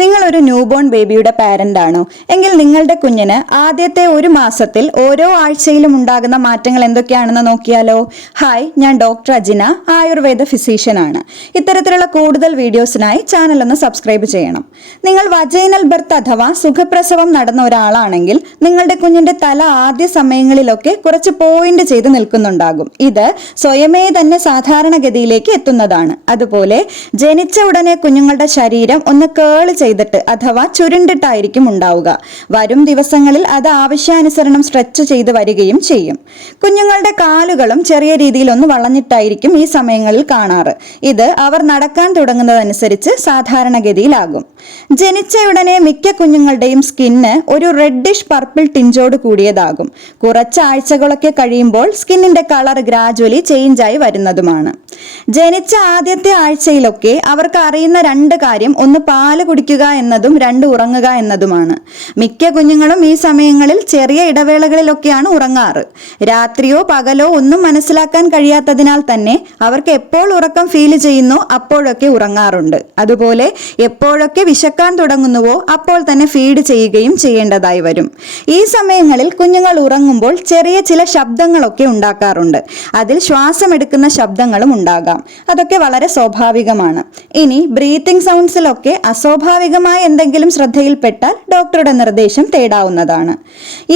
നിങ്ങൾ ഒരു ന്യൂബോൺ ബേബിയുടെ പാരന്റ് ആണോ? എങ്കിൽ നിങ്ങളുടെ കുഞ്ഞിന് ആദ്യത്തെ ഒരു മാസത്തിൽ ഓരോ ആഴ്ചയിലും ഉണ്ടാകുന്ന മാറ്റങ്ങൾ എന്തൊക്കെയാണെന്ന് നോക്കിയാലോ? ഹായ്, ഞാൻ ഡോക്ടർ അജിന, ആയുർവേദ ഫിസീഷ്യൻ ആണ്. ഇത്തരത്തിലുള്ള കൂടുതൽ വീഡിയോസിനായി ചാനൽ ഒന്ന് സബ്സ്ക്രൈബ് ചെയ്യണം. നിങ്ങൾ വജൈനൽ ബർത്ത് അഥവാ സുഖപ്രസവം നടന്ന ഒരാളാണെങ്കിൽ നിങ്ങളുടെ കുഞ്ഞിന്റെ തല ആദ്യ സമയങ്ങളിലൊക്കെ കുറച്ച് പോയിന്റ് ചെയ്ത് നിൽക്കുന്നുണ്ടാകും. ഇത് സ്വയമേ തന്നെ സാധാരണഗതിയിലേക്ക് എത്തുന്നതാണ്. അതുപോലെ ജനിച്ച ഉടനെ കുഞ്ഞുങ്ങളുടെ ശരീരം ഒന്ന് കേൾ ചെയ്തിട്ട് അഥവാ ചുരുണ്ടിട്ടായിരിക്കും ഉണ്ടാവുക. വരും ദിവസങ്ങളിൽ അത് ആവശ്യാനുസരണം സ്ട്രെച്ച് ചെയ്ത് വരികയും ചെയ്യും. കുഞ്ഞുങ്ങളുടെ കാലുകളും ചെറിയ രീതിയിൽ ഒന്ന് വളഞ്ഞിട്ടായിരിക്കും ഈ സമയങ്ങളിൽ കാണാറ്. ഇത് അവർ നടക്കാൻ തുടങ്ങുന്നതനുസരിച്ച് സാധാരണഗതിയിലാകും. ജനിച്ചയുടനെ മിക്ക കുഞ്ഞുങ്ങളുടെയും സ്കിന്ന് ഒരു റെഡിഷ് പർപ്പിൾ ടിഞ്ചോട് കൂടിയതാകും. കുറച്ച് ആഴ്ചകളൊക്കെ കഴിയുമ്പോൾ സ്കിന്നിന്റെ കളർ ഗ്രാജുവലി ചേഞ്ചായി വരുന്നതുമാണ്. ജനിച്ച ആദ്യത്തെ ആഴ്ചയിലൊക്കെ അവർക്ക് അറിയുന്ന രണ്ട് കാര്യം, ഒന്ന് പാല് കുടിക്കുക എന്നതും രണ്ട് ഉറങ്ങുക എന്നതുമാണ്. മിക്ക കുഞ്ഞുങ്ങളും ഈ സമയങ്ങളിൽ ചെറിയ ഇടവേളകളിലൊക്കെയാണ് ഉറങ്ങാറ്. രാത്രിയോ പകലോ ഒന്നും മനസ്സിലാക്കാൻ കഴിയാത്തതിനാൽ തന്നെ അവർക്ക് എപ്പോൾ ഉറക്കം ഫീൽ ചെയ്യുന്നോ അപ്പോഴൊക്കെ ഉറങ്ങാറുണ്ട്. അതുപോലെ എപ്പോഴൊക്കെ വിശക്കാൻ തുടങ്ങുന്നുവോ അപ്പോൾ തന്നെ ഫീഡ് ചെയ്യുകയും ചെയ്യേണ്ടതായി വരും. ഈ സമയങ്ങളിൽ കുഞ്ഞുങ്ങൾ ഉറങ്ങുമ്പോൾ ചെറിയ ചില ശബ്ദങ്ങളൊക്കെ ഉണ്ടാക്കാറുണ്ട്. അതിൽ ശ്വാസമെടുക്കുന്ന ശബ്ദങ്ങളും ഉണ്ടാകാം. അതൊക്കെ വളരെ സ്വാഭാവികമാണ്. ഇനി ബ്രീത്തിങ് സൗണ്ട്സിലൊക്കെ അസ്വാഭാവികമായ എന്തെങ്കിലും ശ്രദ്ധയിൽപ്പെട്ടാൽ ഡോക്ടറുടെ നിർദ്ദേശം തേടാവുന്നതാണ്.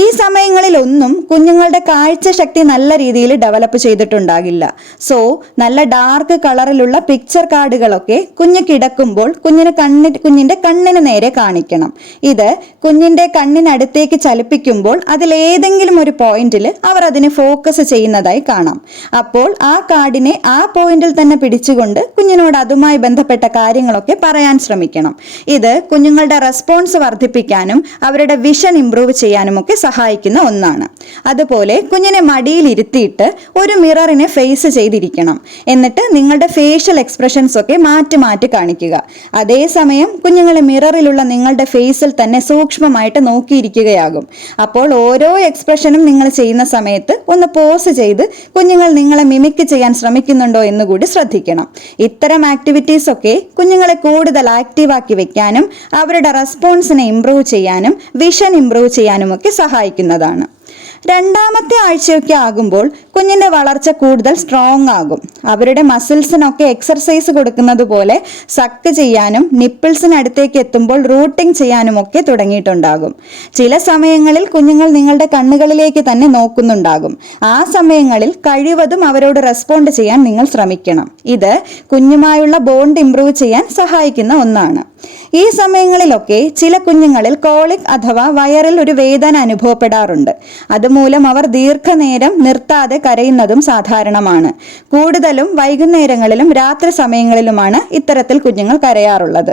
ഈ സമയങ്ങളിൽ ഒന്നും കുഞ്ഞുങ്ങളുടെ കാഴ്ച ശക്തി നല്ല രീതിയിൽ ഡെവലപ്പ് ചെയ്തിട്ടുണ്ടാകില്ല. സോ നല്ല ഡാർക്ക് കളറിലുള്ള പിക്ചർ കാർഡുകളൊക്കെ കുഞ്ഞ് കിടക്കുമ്പോൾ കുഞ്ഞിന്റെ കണ്ണിന് നേരെ കാണിക്കണം. ഇത് കുഞ്ഞിന്റെ കണ്ണിനടുത്തേക്ക് ചലിപ്പിക്കുമ്പോൾ അതിലേതെങ്കിലും ഒരു പോയിന്റിൽ അവർ അതിനെ ഫോക്കസ് ചെയ്യുന്നതായി കാണാം. അപ്പോൾ ആ കാർഡിനെ ആ പോയിന്റിൽ തന്നെ പിടിച്ചുകൊണ്ട് കുഞ്ഞിനോട് അതുമായി ബന്ധപ്പെട്ട കാര്യങ്ങളൊക്കെ പറയാൻ ശ്രമിക്കണം. ഇത് കുഞ്ഞുങ്ങളുടെ റെസ്പോൺസ് വർദ്ധിപ്പിക്കാനും അവരുടെ വിഷൻ ഇംപ്രൂവ് ചെയ്യാനും ഒക്കെ സഹായിക്കുന്ന ഒന്നാണ്. അതുപോലെ കുഞ്ഞിനെ മടിയിൽ ഇരുത്തിയിട്ട് ഒരു മിററിനെ ഫേസ് ചെയ്തിരിക്കണം. എന്നിട്ട് നിങ്ങളുടെ ഫേഷ്യൽ എക്സ്പ്രഷൻസ് ഒക്കെ മാറ്റി മാറ്റി കാണിക്കുക. അതേസമയം കുഞ്ഞുങ്ങളെ മിററിലുള്ള നിങ്ങളുടെ ഫേസിൽ തന്നെ സൂക്ഷ്മമായിട്ട് നോക്കിയിരിക്കുകയാകും. അപ്പോൾ ഓരോ എക്സ്പ്രഷനും നിങ്ങൾ ചെയ്യുന്ന സമയത്ത് ഒന്ന് പോസ് ചെയ്ത് കുഞ്ഞുങ്ങൾ നിങ്ങളെ മിമിക് ചെയ്യാൻ ശ്രമിക്കുന്നുണ്ടോ എന്നുകൂടി ശ്രദ്ധിക്കണം. ഇത്തരം ആക്ടിവിറ്റീസ് ഒക്കെ കുഞ്ഞുങ്ങളെ കൂടുതൽ ആക്റ്റീവാക്കി വെക്കാനും അവരുടെ റെസ്പോൺസിനെ ഇംപ്രൂവ് ചെയ്യാനും വിഷൻ ഇംപ്രൂവ് ചെയ്യാനും ഒക്കെ സഹായിക്കുന്നതാണ്. രണ്ടാമത്തെ ആഴ്ചയൊക്കെ ആകുമ്പോൾ കുഞ്ഞിന്റെ വളർച്ച കൂടുതൽ സ്ട്രോങ് ആകും. അവരുടെ മസിൽസിനൊക്കെ എക്സർസൈസ് കൊടുക്കുന്നത് പോലെ സക്ക് ചെയ്യാനും നിപ്പിൾസിനടുത്തേക്ക് എത്തുമ്പോൾ റൂട്ടിങ് ചെയ്യാനും ഒക്കെ തുടങ്ങിയിട്ടുണ്ടാകും. ചില സമയങ്ങളിൽ കുഞ്ഞുങ്ങൾ നിങ്ങളുടെ കണ്ണുകളിലേക്ക് തന്നെ നോക്കുന്നുണ്ടാകും. ആ സമയങ്ങളിൽ കഴിവതും അവരോട് റെസ്പോണ്ട് ചെയ്യാൻ നിങ്ങൾ ശ്രമിക്കണം. ഇത് കുഞ്ഞുമായുള്ള ബോണ്ട് ഇംപ്രൂവ് ചെയ്യാൻ സഹായിക്കുന്ന ഒന്നാണ്. ഈ സമയങ്ങളിലൊക്കെ ചില കുഞ്ഞുങ്ങളിൽ കോളിക് അഥവാ വയറിൽ ഒരു വേദന അനുഭവപ്പെടാറുണ്ട്. അതുമൂലം അവർ ദീർഘനേരം നിർത്താതെ കരയുന്നതും സാധാരണമാണ്. കൂടുതലും വൈകുന്നേരങ്ങളിലും രാത്രി സമയങ്ങളിലുമാണ് ഇത്തരത്തിൽ കുഞ്ഞുങ്ങൾ കരയാറുള്ളത്.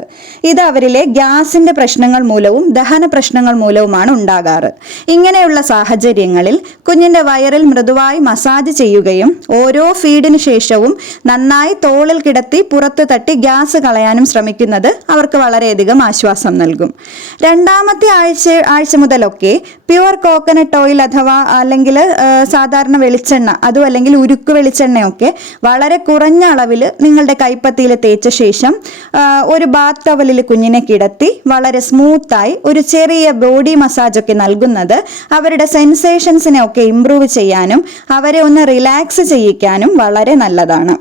ഇത് അവരിലെ ഗ്യാസിന്റെ പ്രശ്നങ്ങൾ മൂലവും ദഹന പ്രശ്നങ്ങൾ മൂലവുമാണ് ഉണ്ടാകാറ്. ഇങ്ങനെയുള്ള സാഹചര്യങ്ങളിൽ കുഞ്ഞിന്റെ വയറിൽ മൃദുവായി മസാജ് ചെയ്യുകയും ഓരോ ഫീഡിന് ശേഷവും നന്നായി തോളിൽ കിടത്തി പുറത്തു തട്ടി ഗ്യാസ് കളയാനും ശ്രമിക്കുന്നത് അവർക്ക് വളരെയധികം ആശ്വാസം നൽകും. രണ്ടാമത്തെ ആഴ്ച മുതലൊക്കെ പ്യുവർ കോക്കനട്ട് ഓയിൽ അഥവാ അല്ലെങ്കിൽ സാധാരണ വെളിച്ചെണ്ണ, അതും അല്ലെങ്കിൽ ഉരുക്ക് വെളിച്ചെണ്ണയൊക്കെ വളരെ കുറഞ്ഞ അളവിൽ നിങ്ങളുടെ കൈപ്പത്തിയിൽ തേച്ച ശേഷം ഒരു ബാത്ത് ടവലിൽ കുഞ്ഞിനെ കിടത്തി വളരെ സ്മൂത്തായി ഒരു ചെറിയ ബോഡി മസാജ് ഒക്കെ നൽകുന്നത് അവരുടെ സെൻസേഷൻസിനെ ഒക്കെ ഇംപ്രൂവ് ചെയ്യാനും അവരെ ഒന്ന് റിലാക്സ് ചെയ്യിക്കാനും വളരെ നല്ലതാണ്.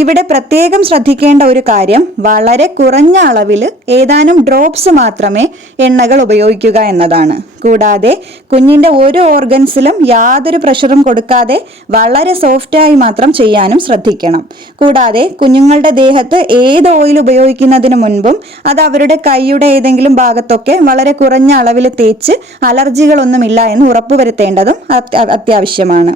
ഇവിടെ പ്രത്യേകം ശ്രദ്ധിക്കേണ്ട ഒരു കാര്യം, വളരെ കുറഞ്ഞ അളവിൽ ഏതാനും ഡ്രോപ്സ് മാത്രമേ എണ്ണകൾ ഉപയോഗിക്കുക എന്നതാണ്. കൂടാതെ കുഞ്ഞിന്റെ ഒരു ഓർഗൻസിലും യാതൊരു പ്രഷറും കൊടുക്കാതെ വളരെ സോഫ്റ്റായി മാത്രം ചെയ്യാനും ശ്രദ്ധിക്കണം. കൂടാതെ കുഞ്ഞുങ്ങളുടെ ദേഹത്ത് ഏത് ഓയിൽ ഉപയോഗിക്കുന്നതിന് മുൻപും അത് അവരുടെ കൈയുടെ ഏതെങ്കിലും ഭാഗത്തൊക്കെ വളരെ കുറഞ്ഞ അളവിൽ തേച്ച് അലർജികളൊന്നുമില്ല എന്ന് ഉറപ്പുവരുത്തേണ്ടതും അത്യാവശ്യമാണ്.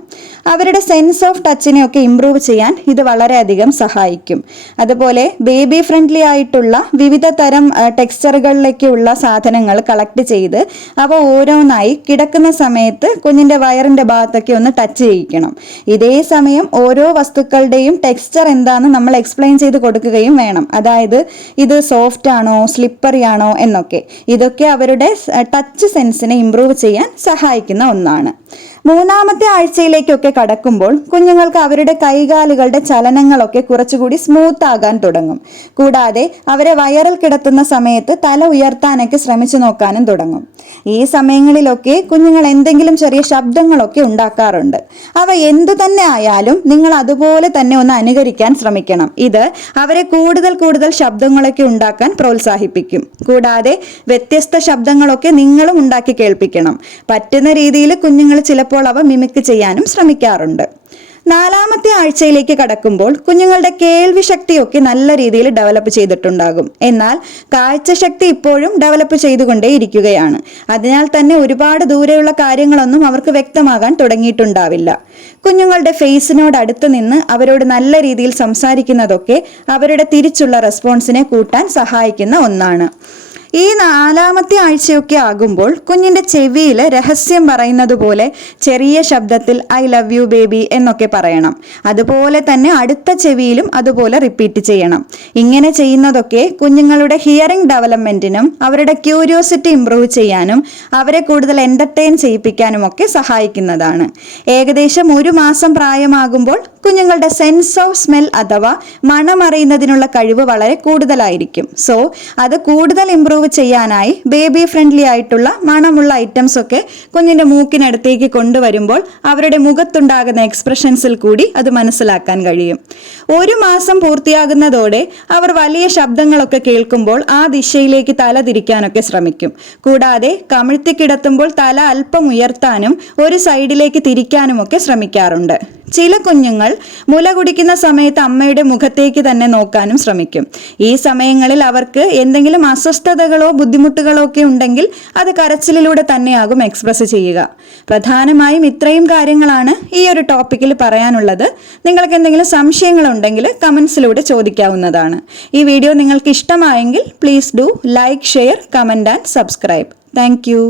അവരുടെ സെൻസ് ഓഫ് ടച്ചിനെ ഒക്കെ ഇംപ്രൂവ് ചെയ്യാൻ ഇത് വളരെയധികം സഹായിക്കും. അതുപോലെ ബേബി ഫ്രണ്ട്ലി ആയിട്ടുള്ള വിവിധ തരം ടെക്സ്ചറുകളിലേക്കുള്ള സാധനങ്ങൾ കളക്ട് ചെയ്ത് അവ ഓരോന്നായി കിടക്കുന്ന സമയത്ത് കുഞ്ഞിന്റെ വയറിന്റെ ഭാഗത്തൊക്കെ ഒന്ന് ടച്ച് ചെയ്യിക്കണം. ഇതേ സമയം ഓരോ വസ്തുക്കളുടെയും ടെക്സ്ചർ എന്താണെന്ന് നമ്മൾ എക്സ്പ്ലെയിൻ ചെയ്ത് കൊടുക്കുകയും വേണം. അതായത് ഇത് സോഫ്റ്റ് ആണോ സ്ലിപ്പറി ആണോ എന്നൊക്കെ. ഇതൊക്കെ അവരുടെ ടച്ച് സെൻസിനെ ഇംപ്രൂവ് ചെയ്യാൻ സഹായിക്കുന്ന ഒന്നാണ്. മൂന്നാമത്തെ ആഴ്ചയിലേക്കൊക്കെ കടക്കുമ്പോൾ കുഞ്ഞുങ്ങൾക്ക് അവരുടെ കൈകാലുകളുടെ ചലനങ്ങളൊക്കെ കുറച്ചുകൂടി സ്മൂത്ത് ആകാൻ തുടങ്ങും. കൂടാതെ അവരെ വയറിൽ കിടത്തുന്ന സമയത്ത് തല ഉയർത്താനൊക്കെ ശ്രമിച്ചു നോക്കാനും തുടങ്ങും. ഈ സമയങ്ങളിലൊക്കെ കുഞ്ഞുങ്ങൾ എന്തെങ്കിലും ചെറിയ ശബ്ദങ്ങളൊക്കെ ഉണ്ടാക്കാറുണ്ട്. അവ എന്തു തന്നെ ആയാലും നിങ്ങൾ അതുപോലെ തന്നെ ഒന്ന് അനുകരിക്കാൻ ശ്രമിക്കണം. ഇത് അവരെ കൂടുതൽ ശബ്ദങ്ങളൊക്കെ ഉണ്ടാക്കാൻ പ്രോത്സാഹിപ്പിക്കും. കൂടാതെ വ്യത്യസ്ത ശബ്ദങ്ങളൊക്കെ നിങ്ങളും ഉണ്ടാക്കി കേൾപ്പിക്കണം. പറ്റുന്ന രീതിയിൽ കുഞ്ഞുങ്ങൾ ചിലപ്പോൾ അവ മിമിക് ചെയ്യാനും ശ്രമിക്കാറുണ്ട്. നാലാമത്തെ ആഴ്ചയിലേക്ക് കടക്കുമ്പോൾ കുഞ്ഞുങ്ങളുടെ കേൾവി ശക്തിയൊക്കെ നല്ല രീതിയിൽ ഡെവലപ്പ് ചെയ്തിട്ടുണ്ടാകും. എന്നാൽ കാഴ്ചശക്തി ഇപ്പോഴും ഡെവലപ്പ് ചെയ്തുകൊണ്ടേയിരിക്കുകയാണ്. അതിനാൽ തന്നെ ഒരുപാട് ദൂരെയുള്ള കാര്യങ്ങളൊന്നും അവർക്ക് വ്യക്തമാകാൻ തുടങ്ങിയിട്ടുണ്ടാവില്ല. കുഞ്ഞുങ്ങളുടെ ഫേസിനോട് അടുത്ത് നിന്ന് അവരോട് നല്ല രീതിയിൽ സംസാരിക്കുന്നതൊക്കെ അവരുടെ തിരിച്ചുള്ള റെസ്പോൺസിനെ കൂട്ടാൻ സഹായിക്കുന്ന ഒന്നാണ്. ഈ നാലാമത്തെ ആഴ്ചയൊക്കെ ആകുമ്പോൾ കുഞ്ഞിന്റെ ചെവിയിൽ രഹസ്യം പറയുന്നത് പോലെ ചെറിയ ശബ്ദത്തിൽ ഐ ലവ് യു ബേബി എന്നൊക്കെ പറയണം. അതുപോലെ തന്നെ അടുത്ത ചെവിയിലും അതുപോലെ റിപ്പീറ്റ് ചെയ്യണം. ഇങ്ങനെ ചെയ്യുന്നതൊക്കെ കുഞ്ഞുങ്ങളുടെ ഹിയറിംഗ് ഡെവലപ്മെന്റിനും അവരുടെ ക്യൂരിയോസിറ്റി ഇംപ്രൂവ് ചെയ്യാനും അവരെ കൂടുതൽ എന്റർടൈൻ ചെയ്യിപ്പിക്കാനും ഒക്കെ സഹായിക്കുന്നതാണ്. ഏകദേശം 1 മാസം പ്രായമാകുമ്പോൾ കുഞ്ഞുങ്ങളുടെ സെൻസ് ഓഫ് സ്മെൽ അഥവാ മണം അറിയുന്നതിനുള്ള കഴിവ് വളരെ കൂടുതലായിരിക്കും. സോ അത് കൂടുതൽ ഇംപ്രൂവ് ചെയ്യാനായി ബേബി ഫ്രണ്ട്ലി ആയിട്ടുള്ള മണമുള്ള ഐറ്റംസ് ഒക്കെ കുഞ്ഞിന്റെ മൂക്കിനടുത്തേക്ക് കൊണ്ടുവരുമ്പോൾ അവരുടെ മുഖത്തുണ്ടാകുന്ന എക്സ്പ്രഷൻസിൽ കൂടി അത് മനസ്സിലാക്കാൻ കഴിയും. 1 മാസം പൂർത്തിയാകുന്നതോടെ അവർ വലിയ ശബ്ദങ്ങളൊക്കെ കേൾക്കുമ്പോൾ ആ ദിശയിലേക്ക് തല തിരിക്കാനൊക്കെ ശ്രമിക്കും. കൂടാതെ കമിഴ്ത്തി കിടത്തുമ്പോൾ തല അല്പം ഉയർത്താനും ഒരു സൈഡിലേക്ക് തിരിക്കാനും ഒക്കെ ശ്രമിക്കാറുണ്ട്. ചില കുഞ്ഞുങ്ങൾ മുല കുടിക്കുന്ന സമയത്ത് അമ്മയുടെ മുഖത്തേക്ക് തന്നെ നോക്കാനും ശ്രമിക്കും. ഈ സമയങ്ങളിൽ അവർക്ക് എന്തെങ്കിലും അസ്വസ്ഥതകളോ ബുദ്ധിമുട്ടുകളോ ഒക്കെ ഉണ്ടെങ്കിൽ അത് കരച്ചിലിലൂടെ തന്നെയാകും എക്സ്പ്രസ് ചെയ്യുക. പ്രധാനമായും ഇത്രയും കാര്യങ്ങളാണ് ഈ ഒരു ടോപ്പിക്കിൽ പറയാനുള്ളത്. നിങ്ങൾക്ക് എന്തെങ്കിലും സംശയങ്ങളുണ്ടെങ്കിൽ കമന്റ്സിലൂടെ ചോദിക്കാവുന്നതാണ്. ഈ വീഡിയോ നിങ്ങൾക്ക് ഇഷ്ടമായെങ്കിൽ please do like, share, comment and subscribe. Thank you.